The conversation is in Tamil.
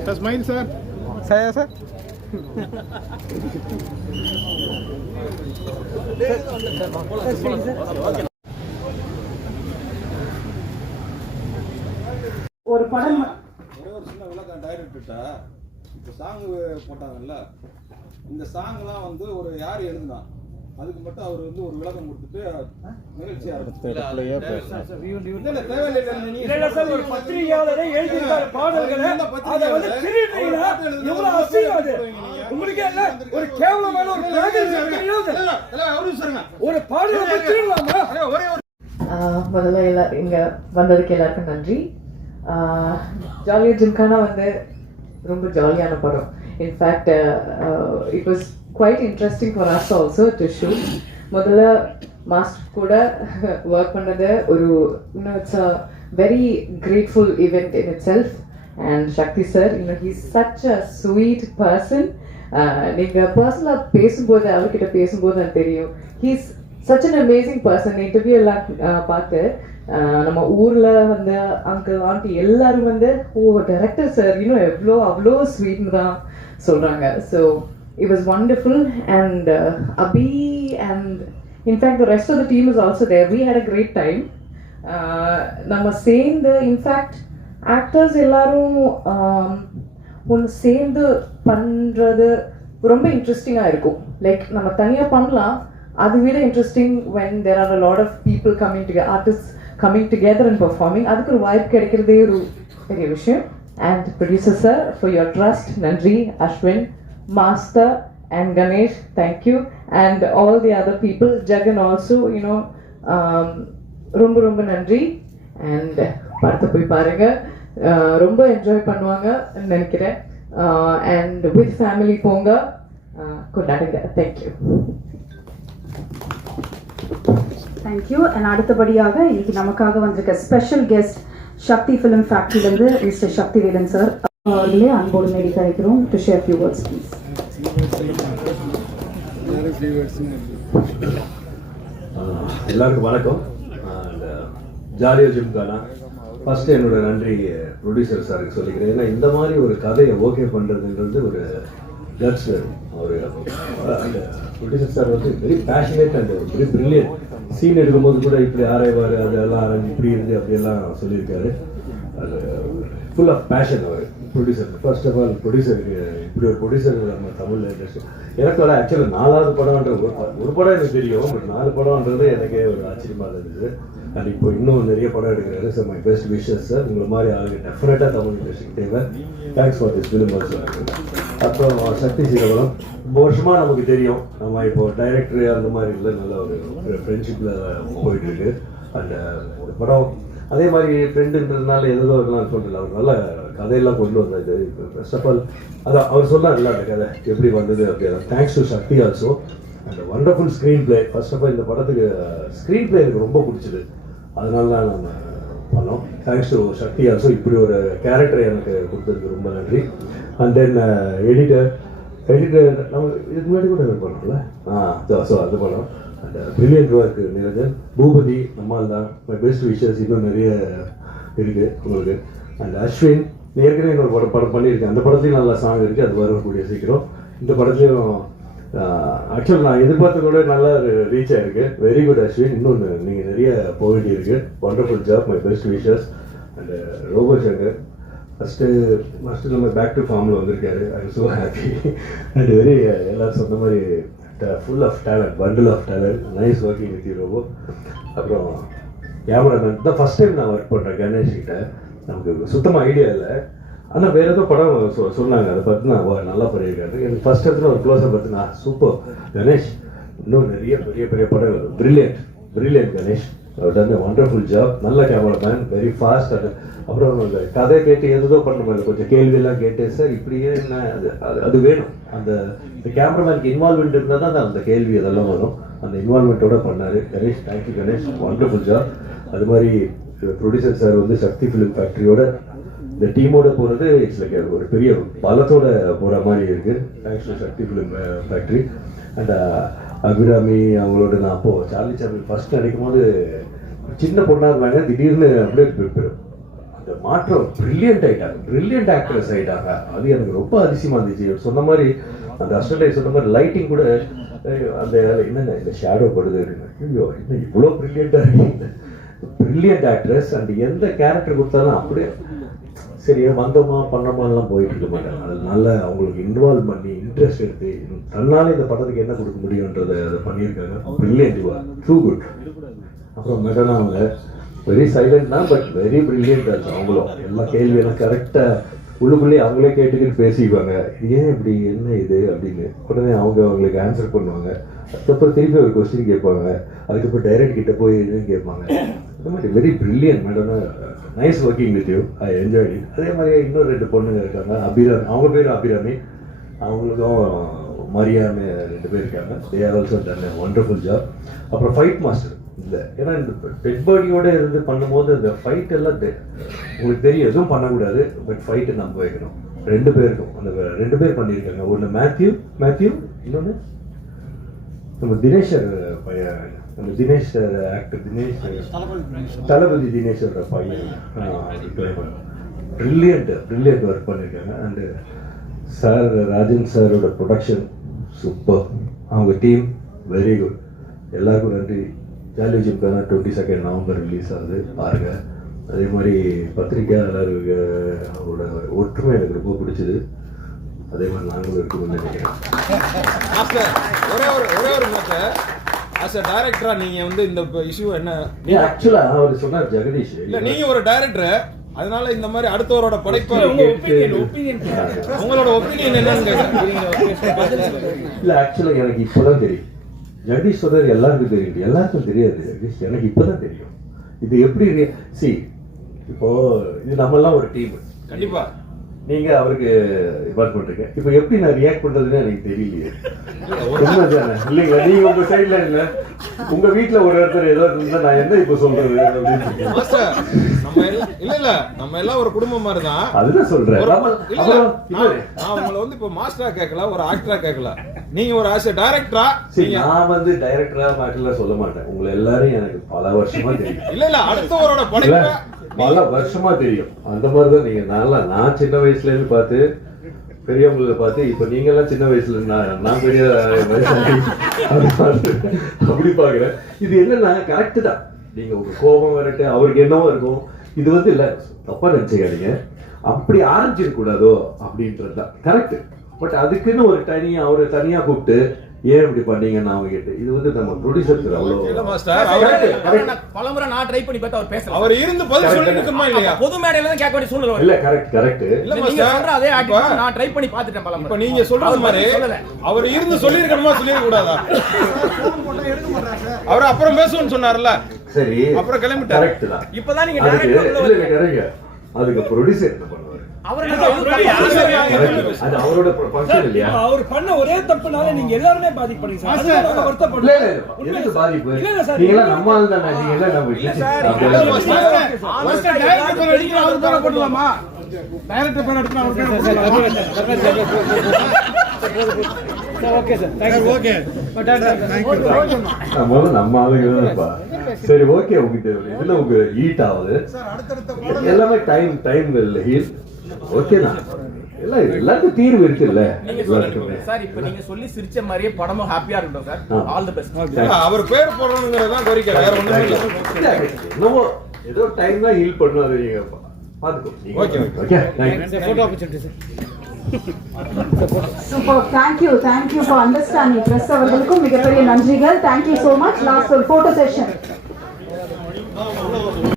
Sir right sir sir sir ஒரு படம் ஒரே ஒரு சின்ன விளக்கம் டைரக்டர்கிட்ட இப்போ சாங் போட்டாங்கல்ல இந்த சாங்லாம் வந்து ஒரு யார் எழுதுனா? அதுக்கு மட்டும் அவர் வந்து ஒரு விளக்கம் கொடுத்துட்டு நிகழ்ச்சி ஆரம்பிச்சு ஒரு பத்திரிகையாளரே எழுதியிருக்காரு பாடல்களை. அதை வந்து திருடுறீங்களா? எவ்வளவு அசிங்கம் அது? உங்களுக்கே இல்ல, ஒரு கேவலமான ஒரு பாடலை திருடலாமா? ஒரே ஒரு ஆஹ் முதல்ல எல்லா இங்கே வந்ததுக்கு எல்லாருக்கும் நன்றி. ஜாலியா ஜிம்கானா வந்து ரொம்ப ஜாலியான படம். In fact it was quite interesting for us also to shoot முதல்ல மாஸ்டர் கூட ஒர்க் பண்ணது ஒரு இன்னும் it's a very grateful event in itself and Sakthi sir இன்னும் he's such a sweet person நீங்கள் பர்சனலாக பேசும்போது அவர்கிட்ட பேசும்போது எனக்கு தெரியும். He's such an amazing person interview எல்லாம் uh, பார்த்து uh, நம்ம ஊரில் வந்து அங்கிள் ஆண்டி எல்லாரும் வந்து ஓ டைரக்டர் சார் இன்னும் எவ்வளோ அவ்வளோ ஸ்வீட்னு தான் சொல்கிறாங்க so it was wonderful and and uh, and in fact the rest of the team is also there. We had a great time uh, நம்ம சேர்ந்து இன்ஃபேக்ட் ஆக்டர்ஸ் எல்லாரும் um, ஒன்று சேர்ந்து பண்ணுறது ரொம்ப இன்ட்ரெஸ்டிங்காக இருக்கும். லைக் நம்ம தனியாக பண்ணலாம். அதை விட interesting when there are a lot of people coming to artist coming together and performing அதுக்கு ஒரு வாய்ப்பு கிடைக்கிறதே ஒரு பெரிய விஷயம். And producer sir for your trust நன்றி. Ashwin master and Ganesh thank you and all the other people Jagan also you know ரொம்ப ரொம்ப நன்றி. அண்ட் படத்தை போய் பாருங்க. ரொம்ப என்ஜாய் பண்ணுவாங்க நினைக்கிறேன். அண்ட் வித் ஃபேமிலி போங்க. கொண்டாடுங்க. தேங்க்யூ தேங்க்யூ அண்ட் அடுத்தபடியாக இன்னைக்கு நமக்காக வந்திருக்க ஸ்பெஷல் கெஸ்ட் சக்தி ஃபிலிம் ஃபேக்டரியிலேருந்து மிஸ்டர் சக்தி வேலன் சார் அவர்களே அன்போடு மேடி கரைக்கிறோம் to share few words please எல்லாருக்கும் வணக்கம். Uh, ஜாலியோ ஜிம்கானா ஃபஸ்ட்டு என்னோட நன்றி uh, ப்ரொடியூசர் சாருக்கு சொல்லிக்கிறேன். ஏன்னா இந்த மாதிரி ஒரு கதையை ஓகே பண்ணுறதுன்றது ஒரு ஜட்ஸ் ஒரு அந்த ப்ரொடியூசர் சார் வந்து very passionate and very brilliant scene எடுக்கும்போது கூட இப்படி ஆராய்வார் அதெல்லாம் ஆராய்ச்சி இப்படி இருந்து அப்படியெல்லாம் சொல்லியிருக்காரு. அது ஃபுல் ஆஃப் பேஷன் அவர். ப்ரொடியூசர் ஃபர்ஸ்ட் ஆஃப் ஆல் ப்ரொடியூசருக்கு இப்படி ஒரு ப்ரொடியூசர் நம்ம தமிழ் இண்டஸ்ட்ரி எனக்கு வர ஆக்சுவலாக நாலாவது படம்ன்ற ஒரு ஒரு படம் எனக்கு தெரியும் பட் நாலு படம்ன்றது எனக்கே ஒரு ஆச்சரியமாக இருந்தது. அண்ட் இப்போ இன்னும் நிறைய படம் எடுக்கிறாரு. Sir my best wishes sir உங்களை மாதிரி ஆளுங்க டெஃபினட்டாக தமிழ் இண்டஸ்ட்ரிக்கு தேவை. Thanks for this film sir அப்புறம் சக்தி சீரவனம் ரொம்ப வருஷமாக நமக்கு தெரியும். நம்ம இப்போ டைரக்டர் அந்த மாதிரி இல்லை. நல்ல ஒரு ஃப்ரெண்ட்ஷிப்பில் போயிட்டு இருக்கு. அண்ட் இந்த uh, படம் அதே மாதிரி ஃப்ரெண்டுன்றதுனால எதோ இருக்கலாம் சொல்றல அவர் நல்ல கதையெல்லாம் கொண்டு வந்தாரு. ஃபர்ஸ்ட் ஆஃப் ஆல் அதான் அவர் சொன்னார்ல அந்த கதை எப்படி வந்தது அப்படின்னா தேங்க்ஸ் டு சக்தி ஆல்சோ அந்த wonderful screenplay first of all இந்த படத்துக்கு ஸ்க்ரீன் பிளே எனக்கு ரொம்ப பிடிச்சது. அதனால தான் நம்ம பண்ணோம். தேங்க்ஸ் டு சக்தி ஆல்சோ இப்படி ஒரு கேரக்டர் எனக்கு கொடுத்ததுக்கு ரொம்ப நன்றி. அண்ட் தென் எடிட்டர் எடிட்டர் நம்ம இதுக்கு முன்னாடி கூட பண்ணோம்ல? ஆ ஸோ அது பண்ணோம். And brilliant work Niranjan. Boopathi நம்மால் தான் மை பெஸ்ட் விஷஸ் இன்னும் நிறைய இருக்குது உங்களுக்கு. அண்ட் அஸ்வின் ஏற்கனவே இன்னொரு படம் படம் பண்ணியிருக்கேன். அந்த படத்துலையும் நல்ல சாங் இருக்குது அது வரக்கூடிய சீக்கிரம். இந்த படத்துலையும் ஆக்சுவல் நான் எதிர்பார்த்த கூட நல்லா ரீச் ஆகிருக்கு வெரி குட் அஸ்வின் இன்னொன்று நீங்கள் நிறைய போக வேண்டியிருக்கு. Wonderful job my best wishes and Robo Shankar first first நம்ம பேக் டு ஃபார்மில் வந்திருக்காரு. I am so happy and very எல்லாரும் சொன்ன மாதிரி full of talent bundle of talent nice working with you Robo அப்புறம் கேமராமேன் தான் ஃபஸ்ட் டைம் நான் ஒர்க் பண்ணுறேன் கணேஷ் கிட்ட. நமக்கு சுத்தமாக ஐடியா இல்லை. ஆனால் வேறு ஏதோ படம் சொ சொன்னாங்க. அதை பார்த்து நான் நல்லா பண்ணியிருக்காரு. எனக்கு ஃபஸ்ட் இடத்துல ஒரு க்ளோஸை பார்த்து நான் சூப்பர் கணேஷ் இன்னும் நிறைய பெரிய பெரிய படம் பிரில்லியன்ட் பிரில்லியன்ட் கணேஷ் அவர் டன் வண்டர்ஃபுல் ஜாப் நல்ல கேமராமேன் வெரி ஃபாஸ்ட் அது அப்புறம் அந்த கதை கேட்டு எதுதோ பண்ண மாதிரி கொஞ்சம் கேள்வியெல்லாம் கேட்டு சார் இப்படியே என்ன அது அது அது வேணும். அந்த இந்த கேமராமேனுக்கு இன்வால்மெண்ட் இருந்தால் தான் அந்த கேள்வி அதெல்லாம் வரும். அந்த இன்வால்மெண்ட்டோட பண்ணார். Ganesh thank you Ganesh. Wonderful job அது மாதிரி ப்ரொடியூசர் சார் வந்து சக்தி ஃபிலிம் ஃபேக்ட்ரியோட இந்த டீமோட போகிறது இட்ஸ் லைக் ஒரு பெரிய பலத்தோட போகிற மாதிரி இருக்கு. Thanks to Sakthi film factory and Abirami அவங்களோட நான் அப்போ சார்லி சாப்ளின் ஃபர்ஸ்ட் நினைக்கும் போது சின்ன பொண்ணா இருந்தாங்க. திடீர்னு அப்படியே மாற்றம் பிரில்லியன்ட் ஆயிட்டாங்க. பிரில்லியன்ட் ஆக்ட்ரஸ் ஆயிட்டாங்க. அது எனக்கு ரொம்ப அதிசயமா இருந்துச்சு. சொன்ன மாதிரி அந்த அஸ்டலை சொன்ன மாதிரி லைட்டிங் கூட அந்த என்னங்க இந்த ஷேடோ படுது அப்படின்னு. ஐயோ என்ன இவ்வளோ பிரில்லியண்டா இருக்கு பிரில்லியன்ட் ஆக்ட்ரஸ் அண்ட் எந்த கேரக்டர் கொடுத்தாலும் அப்படியே சரி வந்தோமா பண்ணோமாலாம் போயிட்டு இருக்க மாட்டாங்க. அது அவங்களுக்கு இன்வால்வ் பண்ணி இன்ட்ரெஸ்ட் எடுத்து தன்னால இந்த படத்துக்கு என்ன கொடுக்க முடியுன்றதை அதை பண்ணியிருக்காங்க. பிரில்லியன்ட் ட்ரூ குட் அப்புறம் மெடனாவில் அவங்க வெரி சைலண்ட் தான் பட் வெரி பிரில்லியன்ட் ஆச்சு அவங்களும். எல்லா கேள்வியெல்லாம் கரெக்டாக உள்ளுக்குள்ளேயே அவங்களே கேட்டுக்கிட்டு பேசிக்குவாங்க. ஏன் இப்படி? என்ன இது? அப்படின்னு. உடனே அவங்க அவங்களுக்கு ஆன்சர் பண்ணுவாங்க. அதுக்கப்புறம் திருப்பி ஒரு கொஸ்டின் கேட்பாங்க. அதுக்கப்புறம் டைரக்ட் கிட்ட போய் இதுன்னு கேட்பாங்க. இந்த மாதிரி very brilliant madam nice working with you I enjoy it அதே மாதிரி இன்னொரு ரெண்டு பொண்ணுங்க இருக்காங்க. அபிராமி. அவங்க பேர் அபிராமி. அவங்களுக்கும் மரியான்னு ரெண்டு பேர் இருக்காங்க. They are also done wonderful job அப்புறம் ஃபைட் மாஸ்டர் இல்லை ஏன்னா இந்த டெட் பாடியோட இருந்து பண்ணும்போது இந்த ஃபைட் எல்லாம் உங்களுக்கு தெரியும் எதுவும் பண்ணக்கூடாது பட் ஃபைட்டை நம்ப வைக்கணும். ரெண்டு பேருக்கும். அந்த ரெண்டு பேர் பண்ணியிருக்காங்க. ஒன்று மேத்யூ மேத்யூ இன்னொன்று நம்ம தினேஷர் பையன். நம்ம தினேஷ் ஆக்டர் தினேஷ் தளபதி தினேஷோட பையன். ப்ரில்லியன்ட் ப்ரில்லியன்ட் ஒர்க் பண்ணியிருக்காங்க. அண்டு சார் ராஜன் சாரோட ப்ரொடக்ஷன் சூப்பர் அவங்க டீம் வெரி குட் எல்லாருக்கும் நன்றி. Jolly Gymkhana twenty second November release ஆகுது பாருங்க. அதே மாதிரி பத்திரிக்கையாளர் அவரோட ஒற்றுமை எனக்கு ரொம்ப பிடிச்சது. அதே மாதிரி நாங்களும் இருக்கணும்னு நினைக்கிறேன். ஆஸ் அ டைரக்டரா நீங்க வந்து இந்த இஷ்யூ என்ன ஆக்சுவலா அவர் சொன்னார் ஜெகதீஷ். இல்ல நீங்க ஒரு டைரக்டர் அதனால இந்த மாதிரி அடுத்தவரோட படைப்பை உங்களோட ஒப்பீனியன் என்னன்னு கேக்குறேன். இல்ல ஆக்சுவலா எனக்கு இப்பதான் தெரியும். ஜெகதீஷ் எல்லாருக்கும் தெரியும். எல்லாருக்கும் தெரியாது ஜெகதீஷ். எனக்கு இப்பதான் தெரியும். இது எப்படி சி இப்போ இது நம்மெல்லாம் ஒரு டீம் கண்டிப்பாக நீங்க அவருக்கு ஒர்க் பண்றீங்க இப்போ எப்படி நான் ரியாக்ட் பண்றதுன்னு எனக்கு தெரியலையே. இல்லைங்களா? நீங்க உங்க சைடுல இல்ல. உங்க வீட்ல ஒரு ஒருத்தர் ஏதோ இருந்தா நான் என்ன இப்போ சொல்றது இல்ல இல்ல. நம்ம எல்லாம் ஒரு குடும்பம் மாதிரி தான் அதுதான் சொல்றேன். நான் உங்களை வந்து இப்போ மாஸ்டரா கேட்கல ஒரு ஆக்டரா கேட்கல. நீங்க ஒரு ஆஸ் டைரக்டரா நான் வந்து டைரக்டரா மாட்டல சொல்ல மாட்டேன். உங்களை எல்லாரும் எனக்கு பல வருஷமா தெரியும். இல்ல இல்ல. அடுத்தவரோட படைப்பை பல வருஷமா தெரியும். அந்த மாதிரிதான் நீங்க நல்லா நான் சின்ன வயசுல இருந்து பார்த்து பெரியவங்களை பார்த்து இப்ப நீங்க எல்லாம் சின்ன வயசுல நான் நான் பெரிய அப்படி பார்த்து அப்படி பாக்குறேன் இது என்னன்னா கரெக்ட் தான். நீங்க உங்க கோபம் வரட்டு அவருக்கு என்னவோ இருக்கும். இது வந்து இல்ல தப்பா நினைச்சுக்காதீங்க. அப்படி ஆரம்பிச்சிடக்கூடாதோ அப்படின்றது தான் கரெக்ட் பட் அதுக்குன்னு ஒரு தனியாக அவரை தனியாக கூப்பிட்டு ஏன் இப்படி பண்ணீங்கன்னு அவங்க கேட்டு. இது வந்து நம்ம ப்ரொடியூசருக்கு இல்ல அவ்வளோ மாஸ்டர் அவரு பலமுறை நான் ட்ரை பண்ணி பார்த்து அவர் பேசல. அவர் இருந்து பதில் சொல்லிருக்குமா இல்லையா? பொது மேடையில தான் கேட்க வேண்டிய சூழ்நிலை. இல்ல கரெக்ட் கரெக்ட் இல்ல நீங்க மாஸ்டர் சொல்ற அதே ஆக்டிவ் நான் ட்ரை பண்ணி பார்த்துட்டேன் பலமுறை இப்ப நீங்க சொல்றது மாதிரி அவர் இருந்து சொல்லிருக்கணுமா சொல்லிருக்க கூடாதா அவர் அப்புறம் பேசுவோம்னு சொன்னார்ல. சரி. அப்புறம் கிளம்பிட்டாரு. கரெக்ட் தான். இப்பதான் நீங்க இருங்க. அதுக்கு ப்ரொடியூசர் அவர் பண்ண ஒரே தப்புனால நீங்க எல்லாருமே பாதிக்கப்படுறீங்க சார். எதுக்கு பாதிப்பு? இல்ல, இல்ல சார். நீங்க எல்லாம் நம்ம ஆள் தானே நீங்க எல்லாம் நம்ம அப்படி இல்ல எல்லாம் மாஸ்டர். மாஸ்டர் டைரக்டர் பேர் அடிக்கணும் அவர் பேரை போட்டுலாமா டைரக்டர் பேர் அடிக்கணும் அவர் பேரை போட்டுலாமா ஓகே நம்ம சரி ஓகே உங்களுக்கு இதுல உங்க ஈட் ஆகுது. எல்லாமே டைம் டைம் இல்லை ஹீல் ஓகே தான் எல்லாம் எல்லாருக்கும் தீர்வு இருக்குல்ல? சார் இப்ப நீங்க சொல்லி சிரிச்ச மாதிரியே படமும் ஹாப்பியா இருக்கட்டும் சார். ஆல் தி பெஸ்ட் அவர் பேர் போடணுங்கிறது தான் கோரிக்கை. வேற ஒண்ணுமே இல்ல. என்னவோ ஏதோ டைம் தான் ஹீல் பண்ணும் அது நீங்க பாத்துக்கோ. Okay thanks photo opportunity sir super thank you thank you for understanding press அவர்களுக்கும் மிகப்பெரிய நன்றிகள். Thank you so much last ஒரு ஃபோட்டோ செஷன்